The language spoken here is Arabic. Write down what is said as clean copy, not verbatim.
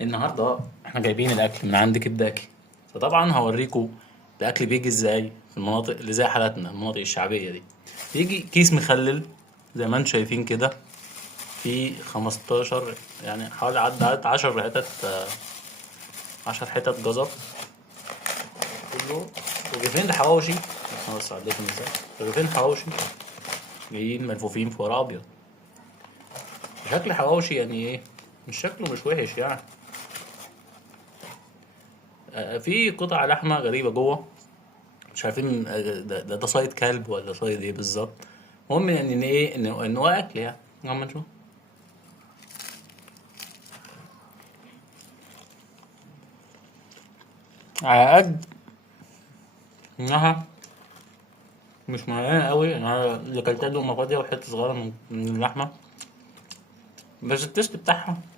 النهارده احنا جايبين الاكل من عند كبداكي، فطبعا هوريكم الاكل بيجي ازاي في المناطق اللي زي حالتنا، المناطق الشعبيه دي. بيجي كيس مخلل زي ما انتم شايفين كده، في 15 يعني حوالي عدى 10 حتت، 10 حتت جزر كله. رغيفين حواوشي، بس عديتهم ازاي، رغيفين حواوشي جايين ملفوفين في ورق ابيض. شكل حواوشي يعني ايه، مش شكله مش وحش يعني. في قطع لحمه غريبه جوه، مش عارفين ده صيد كلب ولا صيد ايه بالظبط. المهم يعني ان ايه، ان هو اكل يعني. اما نشوف. على قد انها مش مليانه قوي، انا اللي كلتها لقمه فاضيه وحته صغيره من اللحمه، بس التيست بتاعها